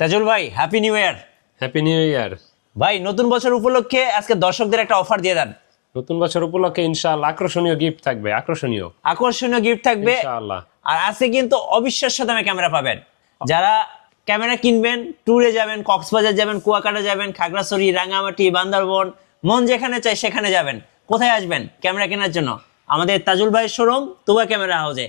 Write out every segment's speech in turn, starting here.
তাজুল ভাই, happy new year. Happy new year. ভাই, নতুন বছর উপলক্ষে আজকে দর্শকদের একটা অফার দিয়ে দেন। নতুন বছর উপলক্ষে ইনশাআল্লাহ আকর্ষণীয় গিফট থাকবে। আকর্ষণীয় গিফট থাকবে ইনশাআল্লাহ। আর আজকে কিন্তু অবিশ্বাস্য দামে ক্যামেরা পাবেন। যারা ক্যামেরা কিনবেন, ট্যুরে যাবেন, কক্সবাজার যাবেন, কুয়াকাটা যাবেন, খাগড়াছড়ি, রাঙামাটি, বান্দরবন, মন যেখানে চাই সেখানে যাবেন। কোথায় আসবেন ক্যামেরা কেনার জন্য? আমাদের তাজুল ভাইয়ের শোরুম তুবা ক্যামেরা হাউসে।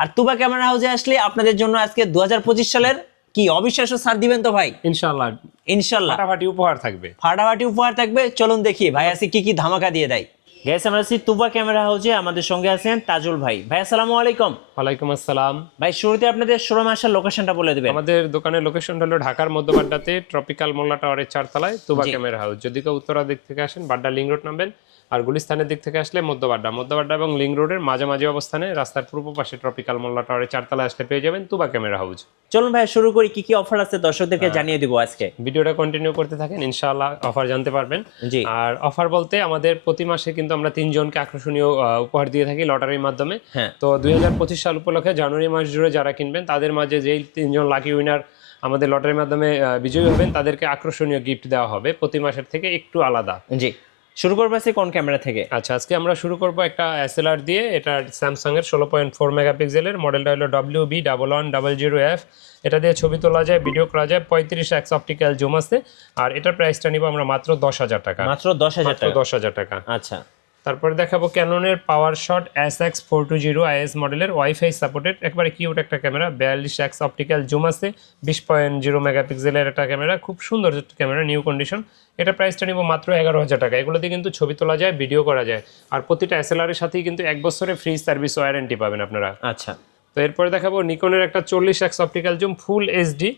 আর তুবা ক্যামেরা হাউসে আসলে আপনাদের জন্য আজকে 2025 সালের কি অবিশ্বাস্য ছাড় দিবেন তো ভাই? ইনশাআল্লাহ ইনশাআল্লাহ ফাটাফাটি উপহার থাকবে। ফাটাফাটি উপহার থাকবে। চলুন দেখি ভাই আজকে কি ধামাকা দিয়ে দেয়। গ্যাস আমরা আছি তুবা ক্যামেরা হাউসে, আমাদের সঙ্গে আছেন তাজুল ভাই। ভাই আসসালামু আলাইকুম। ওয়ালাইকুম আসসালাম। ভাই, শুরুতে আপনাদের শোরুমে আসার লোকেশনটা বলে দিবেন। আমাদের দোকানের লোকেশনটা হলো ঢাকার মধ্যবাড্ডাতে ট্রপিক্যাল মোল্লা টাওয়ারের 4 তলায় তুবা জি। Camera house. যদি কেউ উত্তরা দিক থেকে আসেন বাড্ডা লিং রোড নামবেন, আর গুলিস্তানের দিক থেকে আসলে মধ্যবাড্ডা এবং লিং রোডের মাঝামাঝি অবস্থানে রাস্তার পূর্ব পাশে ট্রপিক্যাল মোল্লা টাওয়ারের 4 তলায় আসলে পেয়ে যাবেন তুবা ক্যামেরা হাউস। চলুন ভাই শুরু করি, কি অফার আছে দর্শকদেরকে জানিয়ে দিব আজকে। ভিডিওটা কন্টিনিউ করতে থাকেন, ইনশাআল্লাহ অফার জানতে পারবেন। জি। আর অফার বলতে আমাদের প্রতি মাসে কিন্তু আমরা 3 জনকে আকর্ষণীয় উপহার দিয়ে থাকি লটারির মাধ্যমে। হ্যাঁ। তো 2025 সাল উপলক্ষে জানুয়ারি মাস জুড়ে যারা কিনবেন তাদের মাঝে যেই 3 জন লাকি উইনার আমাদের লটারির মাধ্যমে বিজয়ী হবেন তাদেরকে আকর্ষণীয় গিফট দেওয়া হবে প্রতি মাসের থেকে একটু আলাদা। জি, শুরু করবো আজকে কোন ক্যামেরা থেকে? আচ্ছা, আজকে আমরা শুরু করব একটা এসএলআর দিয়ে। এটা স্যামসাং এর 16.4 মেগাপিক্সেলের, মডেলটা হলো WB1100F। এটা দিয়ে ছবি তোলা যায়, ভিডিও করা যায়, 35x অপটিক্যাল জুম আছে। আর এটার প্রাইসটা নিব আমরা মাত্র 10,000 টাকা। মাত্র 10,000 টাকা। 10,000 টাকা। আচ্ছা। তারপরে দেখাবো ক্যাননের পাওয়ার শট SX420 IS মডেলের, ওয়াইফাই সাপোর্টেড, একবারে কিউট একটা ক্যামেরা, 42x অপটিক্যাল জুম আছে, 20.0 মেগাপিক্সেলের একটা ক্যামেরা, খুব সুন্দর ক্যামেরা, নিউ কন্ডিশন। এটা প্রাইসটা নিব মাত্র 11,000 টাকা। এগুলোতে কিন্তু ছবি তোলা যায়, ভিডিও করা যায়, আর প্রতিটা এসএলআর এর সাথেই কিন্তু 1 বছরের ফ্রি সার্ভিস ওয়ারেন্টি পাবেন আপনারা। আচ্ছা। তো এরপরে দেখাবো নিকনের একটা 40x optical zoom, full HD,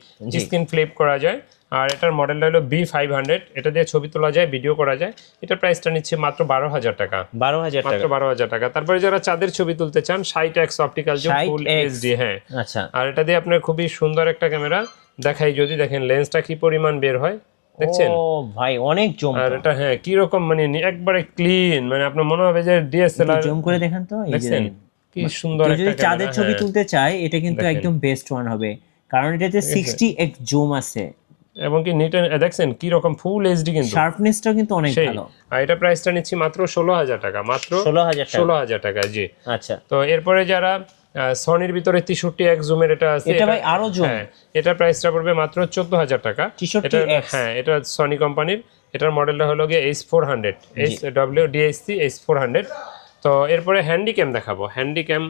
screen flip করা যায়। আর এটার মডেলটা হলো B500। এটা দিয়ে ছবি তোলা যায়, ভিডিও করা যায়। এটার প্রাইসটা নিচ্ছে মাত্র 12,000 টাকা। 12,000 টাকা। মাত্র 12,000 টাকা। তারপরে যারা চাঁদের ছবি তুলতে চান, 60x অপটিক্যাল জুম, ফুল 60x এইচডি। হ্যাঁ। আচ্ছা। আর এটা দিয়ে আপনার খুবই সুন্দর একটা ক্যামেরা দেখাই, যদি দেখেন লেন্সটা কি পরিমাণ বের হয়, দেখছেন? ও ভাই, অনেক জুম। আর এটা হ্যাঁ কি রকম, মানে একবারে ক্লিন, মানে আপনার মনে হবে যে ডিএসএলআর। জুম করে দেখেন তো, এই যে দেখছেন কি সুন্দর কেউ একটা যদি চাঁদের ক্যামেরা। ছবি হ্যাঁ। তুলতে চায় এটা কিন্তু দেখেন। একদম বেস্ট ওয়ান হবে, কারণ এটাতে 60x জুম আছে এবং কি নিট, দেখছেন কি রকম ফুল এইচডি, কিন্তু শার্পনেসটাও কিন্তু অনেক সেই। ভালো। আর এটা প্রাইসটা নিচ্ছি মাত্র 16,000 টাকা। মাত্র 16,000 টাকা। 16,000 টাকা, জি। আচ্ছা। তো এরপরে যারা সনির ভিতরে 63x জুমের এটা আছে, এটা ভাই আরো জুম। হ্যাঁ, এটা প্রাইসটা পড়বে মাত্র 14,000 টাকা। 63x। হ্যাঁ, এটা সনি কোম্পানির। এটার মডেলটা হলো গিয়ে H400, HWDHC H400। তো এরপরে হ্যান্ডিক্যাম দেখাবো। হ্যান্ডিক্যাম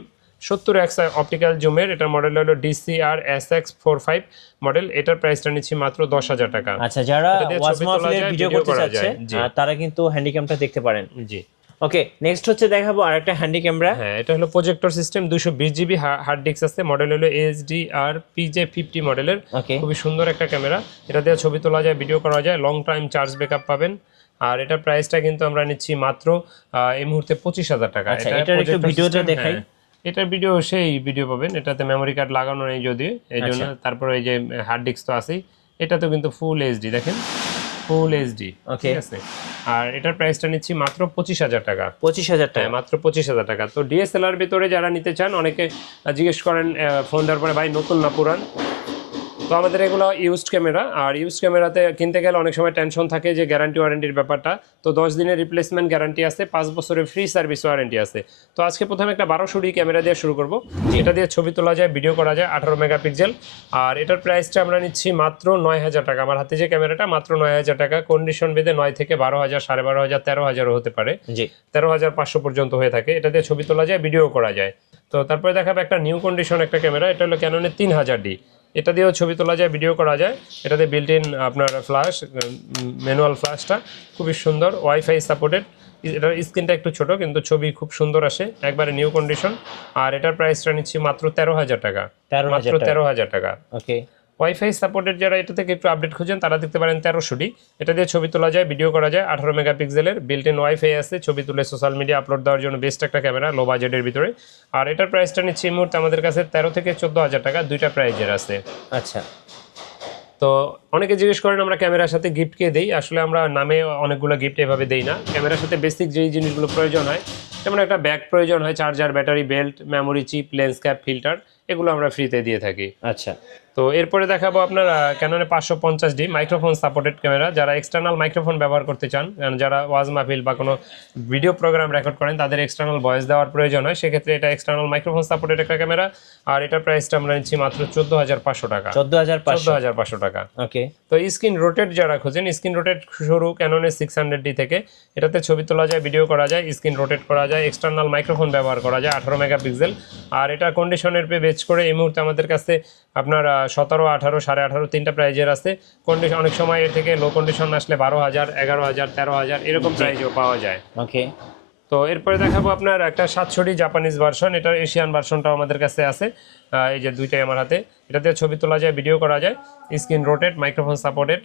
70x অপটিক্যাল জুমের, এটার মডেল হলো DCR SX45 মডেল। এটার প্রাইসটা নিচ্ছি মাত্র 10,000 টাকা। আচ্ছা, যারা এটা দিয়ে ওয়াজ ছবি তোলা মাহফিলের যায়, ভিডিও ভিডিও করতে করা চাচ্ছে যায়, জি। তারা কিন্তু হ্যান্ডিক্যামটা দেখতে পারেন। জি। ওকে, নেক্সট হচ্ছে দেখাবো আরেকটা হ্যান্ডি ক্যামেরা। হ্যাঁ, এটা হলো projector system, 220GB hard disk আছে, মডেল হলো HDR PJ50 মডেলের। ওকে। খুবই সুন্দর একটা ক্যামেরা। এটা দিয়ে ছবি তোলা যায়, ভিডিও করা যায়, লং টাইম চার্জ ব্যাকআপ পাবেন। আর এটার প্রাইসটা কিন্তু আমরা নিচ্ছি মাত্র এই মুহূর্তে 25,000 টাকা। আচ্ছা, এটার একটু ভিডিওটা দেখাই। এটার ভিডিও সেই ভিডিও পাবেন। এটাতে মেমরি কার্ড লাগানো নেই যদিও, এই জন্য। তারপরে এই যে হার্ড ডিস্ক তো আছেই। এটা তো কিন্তু ফুল এইচডি, দেখেন ফুল এইচডি, ঠিক আছে। আর এটার প্রাইসটা নিচ্ছি মাত্র 25,000 টাকা। 25,000 টাকা। মাত্র 25,000 টাকা। তো ডিএসএলআর ভিতরে যারা নিতে চান, অনেকে জিজ্ঞেস করেন ফোন দেওয়ার পরে, ভাই নতুন না পুরান? তো আমাদের এগুলো ইউজড ক্যামেরা। আর ইউজড ক্যামেরাতে কিনতে গেলে অনেক সময় টেনশন থাকে যে গ্যারান্টি ওয়ারেন্টির ব্যাপারটা। তো 10 দিনের রিপ্লেসমেন্ট গ্যারান্টি আছে, 5 বছরের ফ্রি সার্ভিস ওয়ারেন্টি আছে। তো আজকে প্রথমে একটা 1200D ক্যামেরা দিয়ে শুরু করব। এটা দিয়ে ছবি তোলা যায়, ভিডিও করা যায়, 18 মেগাপিক্সেল। আর এটার প্রাইসটা আমরা নিচ্ছি মাত্র 9,000 টাকা। আমার হাতে যে ক্যামেরাটা, মাত্র 9,000 টাকা। কন্ডিশন বেঁধে 9 থেকে 12,000, 12,500, 13,000ও হতে পারে। জি। 13,500 পর্যন্ত হয়ে থাকে। এটা দিয়ে ছবি তোলা যায়, ভিডিও করা যায়। তো তারপরে দেখাবো একটা নিউ কন্ডিশন একটা ক্যামেরা। এটা হলো ক্যাননের 3000D। এটা দিয়েও ছবি তোলা যায়, ভিডিও করা যায়। এটাতে বিল্ট ইন আপনার ফ্ল্যাশ, ম্যানুয়াল ফ্ল্যাশটা খুবই সুন্দর, ওয়াইফাই সাপোর্টেড। এটার স্ক্রিনটা একটু ছোট, কিন্তু ছবি খুব সুন্দর আসে, একবারে নিউ কন্ডিশন। আর এটার প্রাইসটা নিচ্ছি মাত্র 13,000 টাকা। মাত্র 13,000 টাকা। ওকে। ওয়াইফাই সাপোর্টেড যারা এটা থেকে একটু আপডেট খুঁজেন তারা দেখতে পারেন 1300D। এটা দিয়ে ছবি তোলা যায়, ভিডিও করা যায়, 18 মেগাপিক্সেলের, বিল্ট ইন ওয়াইফাই আছে, ছবি তুলে সোশ্যাল মিডিয়া আপলোড দেওয়ার জন্য বেস্ট একটা ক্যামেরা, লো বাজেটের ভিতরে। আর এটার প্রাইসটা নিচ্ছে এই মুহূর্তে আমাদের কাছে 13 থেকে 14,000 টাকা, দুইটা প্রাইজের আছে। আচ্ছা। তো অনেকে জিজ্ঞেস করেন আমরা ক্যামেরার সাথে গিফট কে দেই। আসলে আমরা নামে অনেকগুলো গিফট এভাবে দেই না। ক্যামেরার সাথে বেসিক যেই জিনিসগুলো প্রয়োজন হয়, যেমন একটা ব্যাগ প্রয়োজন হয়, charger, battery, belt, memory chip, lens cap, filter, এগুলো আমরা ফ্রিতে দিয়ে থাকি। আচ্ছা। তো এরপরে দেখাবো আপনার ক্যাননের 550D মাইক্রোফোন সাপোর্টেড ক্যামেরা। যারা এক্সটার্নাল মাইক্রোফোন ব্যবহার করতে চান, যারা ওয়াজ মাহফিল বা কোনো ভিডিও প্রোগ্রাম রেকর্ড করেন, তাদের এক্সটার্নাল ভয়েস দেওয়ার প্রয়োজন হয়, সেক্ষেত্রে এটা এক্সটার্নাল মাইক্রোফোন সাপোর্টেড একটা ক্যামেরা। আর এটার প্রাইসটা আমরা নিচ্ছি মাত্র 14,500 টাকা। 14,500 টাকা। ওকে। তো স্ক্রিন রোটেট যারা খোঁজেন, স্ক্রিন রোটেট শুরু ক্যাননের 600D থেকে। এটাতে ছবি তোলা যায়, ভিডিও করা যায়, স্ক্রিন রোটেট করা যায়, এক্সটার্নাল মাইক্রোফোন ব্যবহার করা যায় 18 মেগাপিক্সেল। আর এটা কন্ডিশনের পে বেচ করে এই মুহূর্তে আমাদের কাছে আপনার 17, 18, 18.5 তিনটা প্রাইজের আছে। কন্ডিশন অনেক সময় এর থেকে লো কন্ডিশন আসলে 12,000, 11,000, 13,000 এরকম প্রাইজও পাওয়া যায়। ওকে। তো এরপরে দেখাবো আপনার একটা 700D জাপানিজ ভার্সন। এটার এশিয়ান ভার্সনটাও আমাদের কাছে আছে, এই যে দুইটাই আমার হাতে। এটাতে ছবি তোলা যায়, ভিডিও করা যায়, স্ক্রিন রোটেট, মাইক্রোফোন সাপোর্টেড,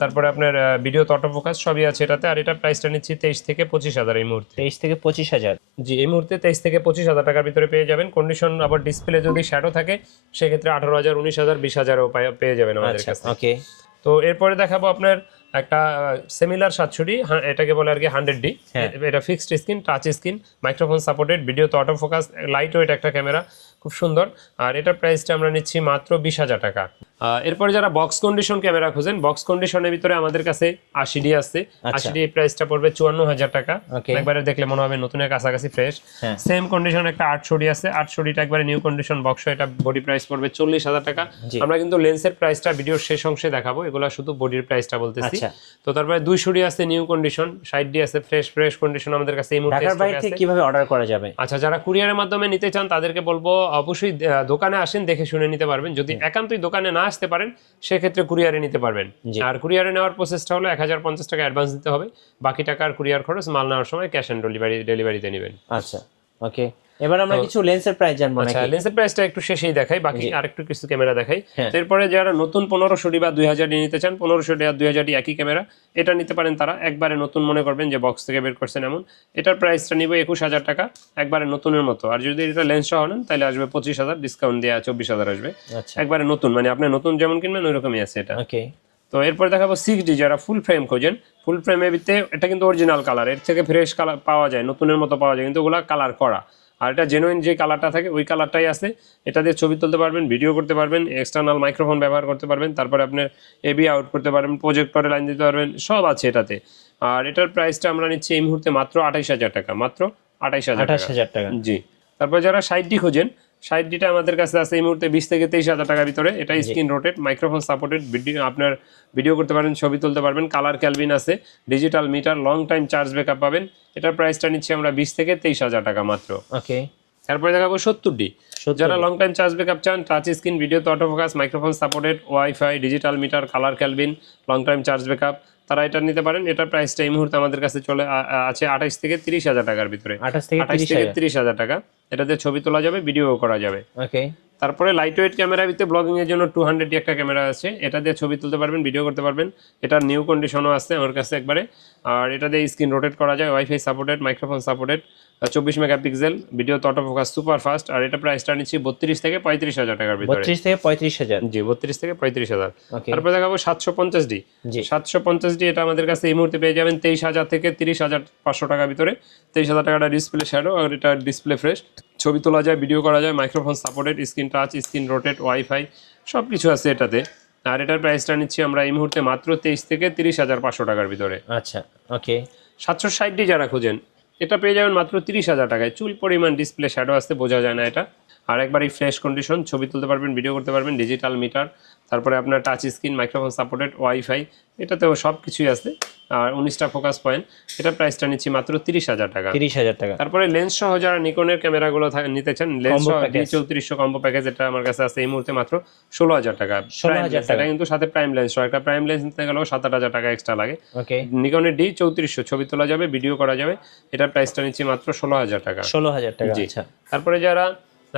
তারপরে আপনার ভিডিও তো অটো ফোকাস সবই আছে এটাতে। আর এটার প্রাইসটা নিচ্ছি 23 থেকে 25,000 এই মুহূর্তে। 23 থেকে 25,000। জি, এই মুহূর্তে 23 থেকে 25,000 টাকার ভিতরে পেয়ে যাবেন। কন্ডিশন আবার ডিসপ্লে যদি শ্যাডো থাকে সেক্ষেত্রে 18,000, 19,000, 20,000ও পেয়ে যাবেন আমাদের কাছে। ওকে। তো এরপরে দেখাবো আপনার একটা সিমিলার 700D, এটাকে বলে আর কি 100D। এটা fixed screen, touch screen, microphone supported, video তো অটো ফোকাস, লাইট ওয়েট একটা ক্যামেরা, খুব সুন্দর। আর এটার প্রাইসটা আমরা নিচ্ছি মাত্র 20,000 টাকা। এরপরে যারা বক্স কন্ডিশন ক্যামেরা খুঁজেন, বক্স কন্ডিশনের ভিতরে আমাদের কাছে 80D আছে। 80D প্রাইসটা পড়বে 54,000 টাকা। একবারে দেখলে মনে হবে নতুনের কাছাকাছি ফ্রেশ। সেম কন্ডিশন একটা 800D আছে। 800Dটা একবারে নিউ কন্ডিশন বক্স, এটা বডি প্রাইস পড়বে 40,000 টাকা। আমরা কিন্তু লেন্সের প্রাইসটা ভিডিওর শেষ অংশে দেখাবো, এগুলো শুধু বডির প্রাইসটা বলতেছি। তো তারপরে 200D আছে নিউ কন্ডিশন, 60D আছে ফ্রেশ কন্ডিশন আমাদের কাছে এই মুহূর্তে ঢাকার বাইরে থেকে কিভাবে অর্ডার করা যাবে? আচ্ছা, যারা কুরিয়ারের মাধ্যমে নিতে চান তাদেরকে বলবো অবশ্যই দোকানে আসেন, দেখে শুনে নিতে পারবেন। যদি একান্তই দোকানে না আসতে পারেন সেক্ষেত্রে কুরিয়ারে নিতে পারবেন। আর কুরিয়ারে নেওয়ার প্রসেসটা হলো 1,050 টাকা অ্যাডভান্স দিতে হবে, বাকি টাকার কুরিয়ার খরচ মাল নেওয়ার সময় ক্যাশ অন ডেলিভারিতে নেবেন। আচ্ছা, ওকে। এবার আমরা কিছু লেন্সের প্রাইস জানবো নাকি? আচ্ছা, লেন্সের প্রাইসটা একটু শেষেই দেখাই, বাকি আরেকটু কিছু ক্যামেরা দেখাই। এরপরে যারা নতুন 1500D বা 2000D নিতে চান, 1500D আর 2000D একই ক্যামেরা, এটা নিতে পারেন। তারা একবারে নতুন মনে করবেন যে বক্স থেকে বের করছেন এমন, এটার প্রাইসটা নিব 21,000 টাকা, একবারে নতুনের মতো। আর যদি এটা লেন্স সহ নেন তাহলে আসবে 25,000, ডিসকাউন্ট দেওয়া 24,000 আসবে। একবারে নতুন, মানে আপনি নতুন যেমন কিনবেন ওই রকমই আছে এটা। ওকে। তো এরপর দেখাবো 6D, যারা ফুল ফ্রেম খোঁজেন। ফুল ফ্রেমের ভিতরে এটা কিন্তু অরিজিনাল কালার, এর থেকে ফ্রেশ কালার পাওয়া যায়, নতুনের মতো পাওয়া যায়, কিন্তু ওগুলা কালার করা। আর এটা জেনুইন যে কালারটা থাকে ওই কালারটাই আছে। এটা দিয়ে ছবি তুলতে পারবেন, ভিডিও করতে পারবেন, এক্সটার্নাল মাইক্রোফোন ব্যবহার করতে পারবেন, তারপরে আপনার এবি আউট করতে পারবেন, প্রজেক্টরে লাইন দিতে পারবেন, সব আছে এটাতে। আর এটার প্রাইসটা আমরা নিচ্ছি এই মুহূর্তে মাত্র 28,000 টাকা, মাত্র 28,000 টাকা। জি। তারপর যারা 60D খোঁজেন, 60Dটা আমাদের কাছে আছে এই মুহূর্তে 20 থেকে 23,000 টাকার ভিতরে। এটা screen rotate, microphone supported, video আপনার ভিডিও করতে পারবেন, ছবি তুলতে পারবেন, কালার ক্যালভিন আছে, digital meter, long time charge backup পাবেন। এটার প্রাইসটা নিচ্ছি আমরা 20 থেকে 23,000 টাকা মাত্র। ওকে। তারপরে দেখাবো 70D, যারা লং টাইম চার্জ ব্যাকআপ চান, টাচ স্ক্রিন, ভিডিও তো auto focus, microphone supported, wifi, digital meter, colour Kelvin, long time charge backup, তারা এটা নিতে পারেন। এটার প্রাইসটা এই মুহূর্তে আমাদের কাছে চলে আছে 28 থেকে 30,000 টাকার ভিতরে। 28 থেকে 30,000 টাকা। এটাতে ছবি তোলা যাবে, ভিডিও করা যাবে। ওকে। তারপরে লাইট ওয়েট ক্যামেরার ভিতরে ব্লগিং এর জন্য 200D একটা ক্যামেরা আছে, এটা দিয়ে ছবি তুলতে পারবেন, ভিডিও করতে পারবেন। এটার নিউ কন্ডিশনও আছে আমার কাছে একবারে। আর এটা দিয়ে স্ক্রিন রোটেট করা যায়, wifi supported, microphone supported, 24 megapixel, video তো অটো ফোকাস, সুপার ফাস্ট। আর এটা প্রাইসটা নিচ্ছি 32 থেকে 35,000 টাকার ভিতরে। 32 থেকে 35,000। জি, 32 থেকে 35,000। তারপরে দেখাবো 750D। 750D এটা আমাদের কাছে এই মুহূর্তে পেয়ে যাবেন 23,000 থেকে 30,500 টাকার ভিতরে। 23,000 টাকাটা ডিসপ্লে শ্যাডো, আর এটা ডিসপ্লে ফ্রেশ, ছবি তোলা যায়, ভিডিও করা যায়, microphone supported, screen touch, screen rotate, wifi, সব কিছু আছে এটাতে। আর এটার প্রাইসটা নিচ্ছি আমরা এই মুহূর্তে মাত্র 23 থেকে 30,500 টাকার ভিতরে। আচ্ছা, ওকে। 760D যারা খুঁজেন, এটা পেয়ে যাবেন মাত্র 30,000 টাকায়। চুল পরিমাণ ডিসপ্লে শ্যাডো আসতে বোঝা যায় না এটা। আর একবারই ফ্রেশ কন্ডিশন, ছবি তুলতে পারবেন, ভিডিও করতে পারবেন, ডিজিটাল মিটার, তারপরে আপনার touch screen, microphone supported, wifi, এটাতেও সব কিছুই আছে। আর 19টা ফোকাস পয়েন্ট। এটার প্রাইসটা নিচ্ছি মাত্র 30,000 টাকা। 30,000 টাকা। তারপরে লেন্স সহ যারা নিকনের ক্যামেরাগুলো নিতে চান, লেন্স সহ D3400 কম্বো প্যাকেজ, এটা আমার কাছে আছে এই মুহূর্তে মাত্র 16,000 টাকা। 16,000 টাকা কিন্তু সাথে প্রাইম লেন্স সহ, একটা প্রাইম লেন্স নিতে গেলেও 7,000 টাকা এক্সট্রা লাগে। ওকে। নিকনের D3400 ছবি তোলা যাবে, ভিডিও করা যাবে, এটার প্রাইসটা নিচ্ছি মাত্র 16,000 টাকা। 16,000 টাকা। আচ্ছা। তারপরে যারা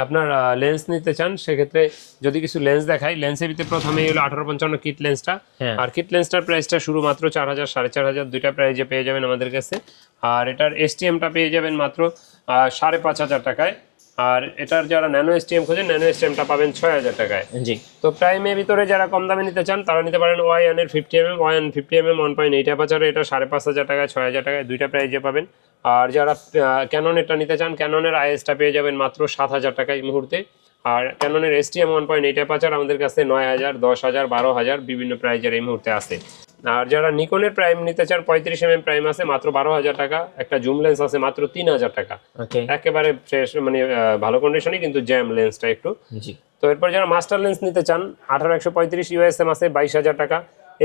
আপনার লেন্স নিতে চান, সেক্ষেত্রে যদি কিছু লেন্স দেখাই, লেন্সের ভিতরে প্রথমেই হলো 1855 কিট লেন্সটা। আর কিট লেন্সটার প্রাইসটা শুরু মাত্র 4,000, 4,500, দুইটা প্রাইজে পেয়ে যাবেন আমাদের কাছে। আর এটার STMটা পেয়ে যাবেন মাত্র 5,500 টাকায়। আর এটার যারা ন্যানো STM খোঁজেন, ন্যানো STMটা পাবেন 6,000 টাকায়। জি। তো প্রাইমের ভিতরে যারা কম দামে নিতে চান তারা নিতে পারেন ওয়াইএন এর 50mm, ওয়াইএন 50mm 1.8 অ্যাপাচারে, এটা 5,500 টাকায়, 6,000 টাকায়, দুইটা প্রাইজে পাবেন। আর যারা ক্যানন এটা নিতে চান, ক্যাননের IS-টা পেয়ে যাবেন মাত্র 7,000 টাকায় এই মুহূর্তে। আর ক্যাননের STM 1.8 অ্যাপাচার আমাদের কাছে 9000, 10000, 12000 বিভিন্ন প্রাইজের এই মুহূর্তে আছে। আর যারা নিকনের প্রাইম নিতে চান 35mm প্রাইম আছে মাত্র 12000 টাকা, একটা জুম লেন্স আছে মাত্র 3000 টাকা, ওকে একেবারে ফ্রেশ মানে ভালো কন্ডিশনই, কিন্তু জ্যাম লেন্সটা একটু। জি তো এরপর যারা মাস্টার লেন্স নিতে চান 18135 USM আছে 22000 টাকা,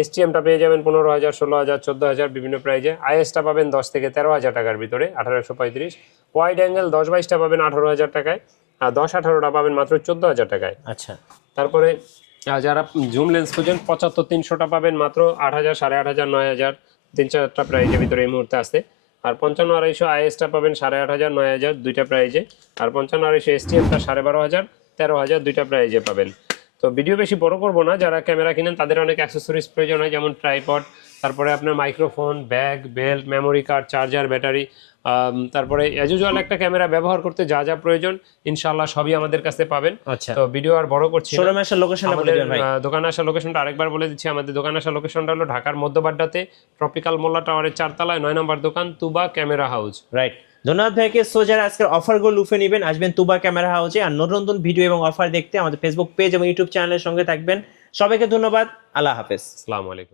STMটা পেয়ে যাবেন 15000, 16000, 14000 বিভিন্ন প্রাইজে, IS-টা পাবেন 10 থেকে 13000 টাকার ভিতরে 18135, ওয়াইড অ্যাঙ্গেল 10-22টা পাবেন 18000 টাকায়, আর 10-18টা পাবেন মাত্র 14000 টাকায়। আচ্ছা তারপরে যারা জুম লেন্স খুঁজেন 75-300টা পাবেন মাত্র 8000, 8500, 9000, 3-4টা প্রাইজের ভিতরে এই মুহূর্তে আছে। আর 55-250 IS-টা পাবেন 8500, 9000 দুইটা প্রাইজে, আর 55-250 STM-টা 12500, 13000 দুইটা প্রাইজে পাবেন। তো ভিডিও বেশি বড় করব না, যারা ক্যামেরা কিনেন তাদের অনেক অ্যাক্সেসরিজ প্রয়োজন হয়, যেমন ট্রাইপড, তারপরে আপনার microphone, bag, belt, memory card, charger, battery, তারপরে অ্যাজ ইউজুয়াল একটা ক্যামেরা ব্যবহার করতে যা যা প্রয়োজন ইনশাআল্লাহ সবই আমাদের কাছে পাবেন। আচ্ছা তো ভিডিও আর বড় করছি না, শোরুমে আসার লোকেশনটা বলে আমাদের দিবেন ভাই। দোকানে আসার লোকেশনটা আরেকবার বলে দিচ্ছি। আমাদের দোকানে আসার লোকেশনটা হলো ঢাকার মধ্যবাড্ডাতে ট্রপিক্যাল মোল্লা টাওয়ারের 4 তলায় 9 নম্বর দোকান, তুবা ক্যামেরা হাউস। রাইট, ধন্যবাদ ভাইকে। সো যারা আজকের অফারগুলো লুফে নেবেন আসবেন তুবা ক্যামেরা হাউসে, আর নতুন নতুন ভিডিও এবং অফার দেখতে আমাদের ফেসবুক পেজ এবং ইউটিউব চ্যানেলের সঙ্গে থাকবেন। সবাইকে ধন্যবাদ, আল্লাহ হাফেজ। আসসালামু আলাইকুম।